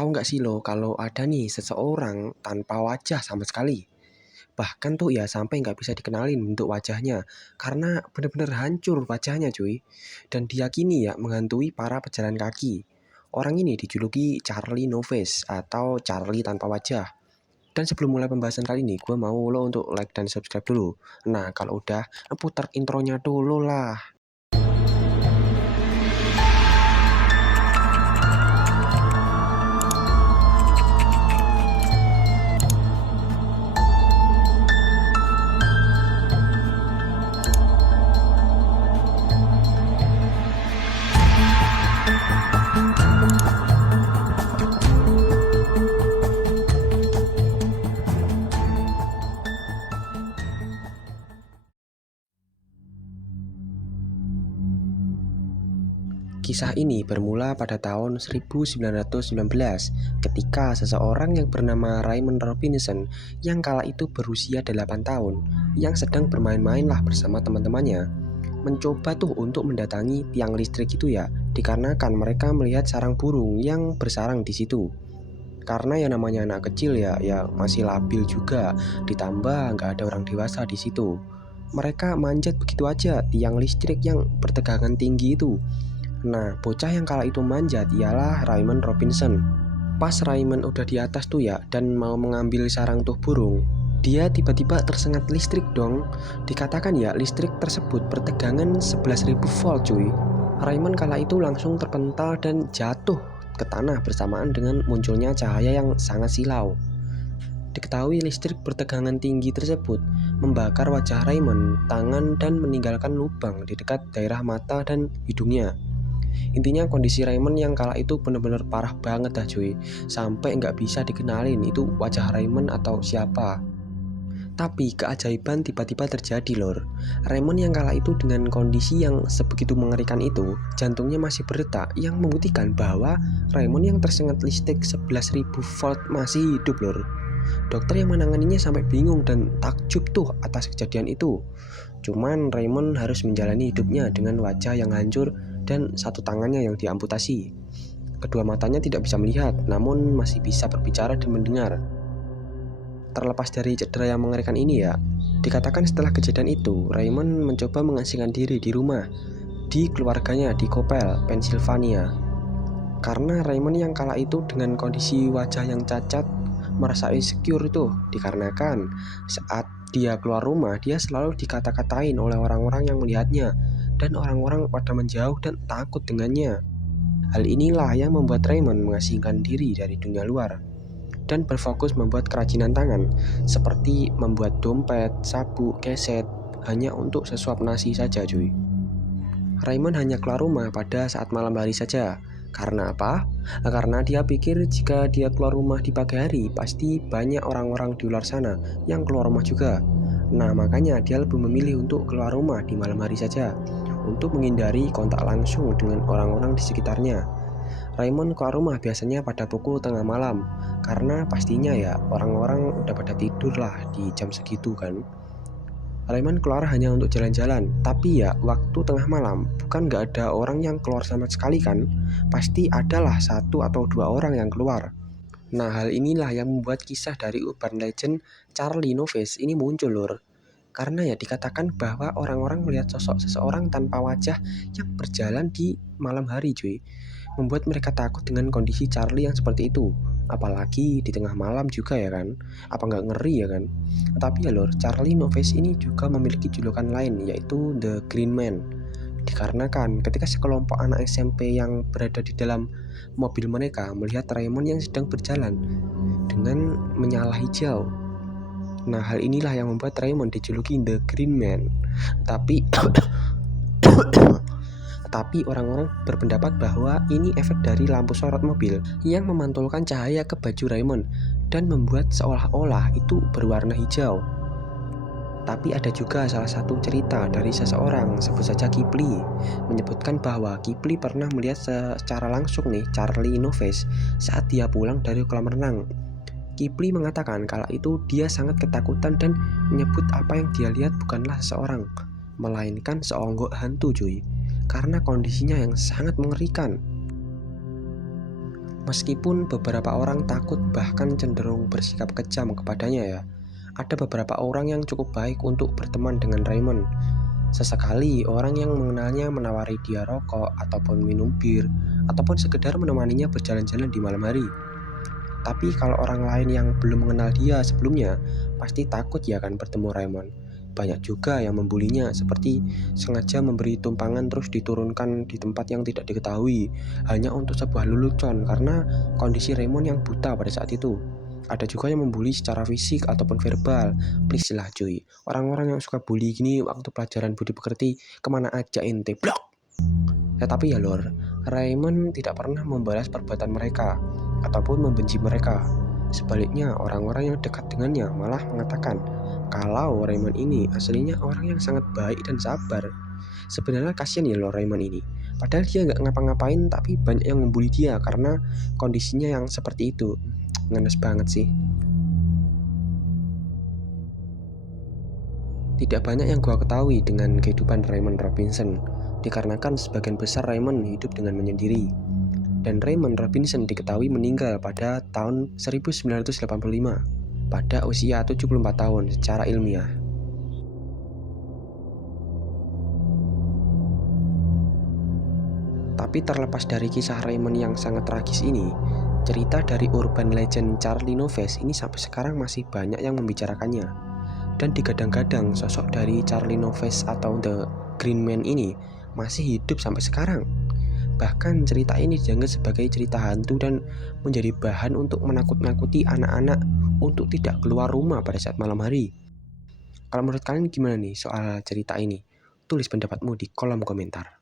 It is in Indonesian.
Tahu nggak sih lo kalau ada nih seseorang tanpa wajah sama sekali? Bahkan tuh ya sampai nggak bisa dikenalin bentuk wajahnya karena bener-bener hancur wajahnya cuy. Dan diyakini ya menghantui para pejalan kaki. Orang ini dijuluki Charlie No Face atau Charlie tanpa wajah. Dan sebelum mulai pembahasan kali ini, gue mau lo untuk like dan subscribe dulu. Nah kalau udah, putar intronya dulu lah. Kisah ini bermula pada tahun 1919 ketika seseorang yang bernama Raymond Robinson yang kala itu berusia 8 tahun yang sedang bermain-mainlah bersama teman-temannya mencoba tuh untuk mendatangi tiang listrik itu ya, dikarenakan mereka melihat sarang burung yang bersarang di situ. Karena ya namanya anak kecil ya masih labil juga, ditambah nggak ada orang dewasa di situ. Mereka manjat begitu aja tiang listrik yang bertegangan tinggi itu. Nah, bocah yang kala itu manjat ialah Raymond Robinson. Pas Raymond udah di atas tuh ya dan mau mengambil sarang tuh burung, dia tiba-tiba tersengat listrik dong. Dikatakan ya listrik tersebut bertegangan 11.000 volt cuy. Raymond kala itu langsung terpental dan jatuh ke tanah bersamaan dengan munculnya cahaya yang sangat silau. Diketahui listrik bertegangan tinggi tersebut membakar wajah Raymond, tangan dan meninggalkan lubang di dekat daerah mata dan hidungnya. Intinya kondisi Raymond yang kala itu bener-bener parah banget dah cuy. Sampai nggak bisa dikenalin itu wajah Raymond atau siapa. Tapi keajaiban tiba-tiba terjadi lor. Raymond yang kala itu dengan kondisi yang sebegitu mengerikan itu, jantungnya masih berdetak yang membuktikan bahwa Raymond yang tersengat listrik 11.000 volt masih hidup lor. Dokter yang menanganinya sampai bingung dan takjub tuh atas kejadian itu. Cuman Raymond harus menjalani hidupnya dengan wajah yang hancur dan satu tangannya yang diamputasi. Kedua matanya tidak bisa melihat, namun masih bisa berbicara dan mendengar. Terlepas dari cedera yang mengerikan ini ya, dikatakan setelah kejadian itu, Raymond mencoba mengasingkan diri di rumah, di keluarganya di Coppell, Pennsylvania. Karena Raymond yang kala itu dengan kondisi wajah yang cacat, merasa insecure itu, dikarenakan saat dia keluar rumah, dia selalu dikata-katain oleh orang-orang yang melihatnya, dan orang-orang pada menjauh dan takut dengannya. Hal inilah yang membuat Raymond mengasingkan diri dari dunia luar dan berfokus membuat kerajinan tangan seperti membuat dompet, sabuk, keset hanya untuk sesuap nasi saja cuy. Raymond hanya keluar rumah pada saat malam hari saja. Karena apa? Karena dia pikir jika dia keluar rumah di pagi hari pasti banyak orang-orang di luar sana yang keluar rumah juga. Nah makanya dia lebih memilih untuk keluar rumah di malam hari saja untuk menghindari kontak langsung dengan orang-orang di sekitarnya. Raymond keluar rumah biasanya pada pukul tengah malam karena pastinya ya orang-orang udah pada tidur lah di jam segitu kan. Raymond keluar hanya untuk jalan-jalan, tapi ya waktu tengah malam bukan nggak ada orang yang keluar sama sekali kan. Pasti adalah satu atau dua orang yang keluar. Nah hal inilah yang membuat kisah dari urban legend Charlie No Face ini muncul lur. Karena ya dikatakan bahwa orang-orang melihat sosok seseorang tanpa wajah yang berjalan di malam hari cuy, membuat mereka takut dengan kondisi Charlie yang seperti itu. Apalagi di tengah malam juga ya kan. Apa nggak ngeri ya kan. Tapi ya lor, Charlie No Face ini juga memiliki julukan lain yaitu The Green Man. Dikarenakan ketika sekelompok anak SMP yang berada di dalam mobil mereka melihat Raymond yang sedang berjalan dengan menyala hijau. Nah hal inilah yang membuat Raymond dijuluki The Green Man. Tapi orang-orang berpendapat bahwa ini efek dari lampu sorot mobil yang memantulkan cahaya ke baju Raymond dan membuat seolah-olah itu berwarna hijau. Tapi ada juga salah satu cerita dari seseorang, sebut saja Kipli, menyebutkan bahwa Kipli pernah melihat secara langsung nih Charlie No Face saat dia pulang dari kolam renang. Kipli mengatakan kala itu dia sangat ketakutan dan menyebut apa yang dia lihat bukanlah seseorang, melainkan seonggok hantu cuy, karena kondisinya yang sangat mengerikan. Meskipun beberapa orang takut bahkan cenderung bersikap kejam kepadanya ya, ada beberapa orang yang cukup baik untuk berteman dengan Raymond. Sesekali orang yang mengenalnya menawari dia rokok ataupun minum bir, ataupun sekedar menemaninya berjalan-jalan di malam hari. Tapi kalau orang lain yang belum mengenal dia sebelumnya, pasti takut ya kan bertemu Raymond. Banyak juga yang membulinya, seperti sengaja memberi tumpangan terus diturunkan di tempat yang tidak diketahui, hanya untuk sebuah lelucon karena kondisi Raymond yang buta pada saat itu. Ada juga yang membuli secara fisik ataupun verbal. Please lah cuy, orang-orang yang suka bully gini waktu pelajaran budi pekerti, kemana aja ente, blok. Tetapi ya lor, Raymond tidak pernah membalas perbuatan mereka ataupun membenci mereka. Sebaliknya, orang-orang yang dekat dengannya malah mengatakan kalau Raymond ini aslinya orang yang sangat baik dan sabar. Sebenarnya kasihan ya lor Raymond ini. Padahal dia nggak ngapa-ngapain, tapi banyak yang membuli dia karena kondisinya yang seperti itu. Ngenes banget sih. Tidak banyak yang gua ketahui dengan kehidupan Raymond Robinson, dikarenakan sebagian besar Raymond hidup dengan menyendiri. Dan Raymond Robinson diketahui meninggal pada tahun 1985 pada usia 74 tahun secara ilmiah. Tapi terlepas dari kisah Raymond yang sangat tragis ini, cerita dari urban legend Charlie Noves ini sampai sekarang masih banyak yang membicarakannya. Dan digadang-gadang sosok dari Charlie Noves atau The Green Man ini masih hidup sampai sekarang. Bahkan cerita ini dianggap sebagai cerita hantu dan menjadi bahan untuk menakut-nakuti anak-anak untuk tidak keluar rumah pada saat malam hari. Kalau menurut kalian gimana nih soal cerita ini? Tulis pendapatmu di kolom komentar.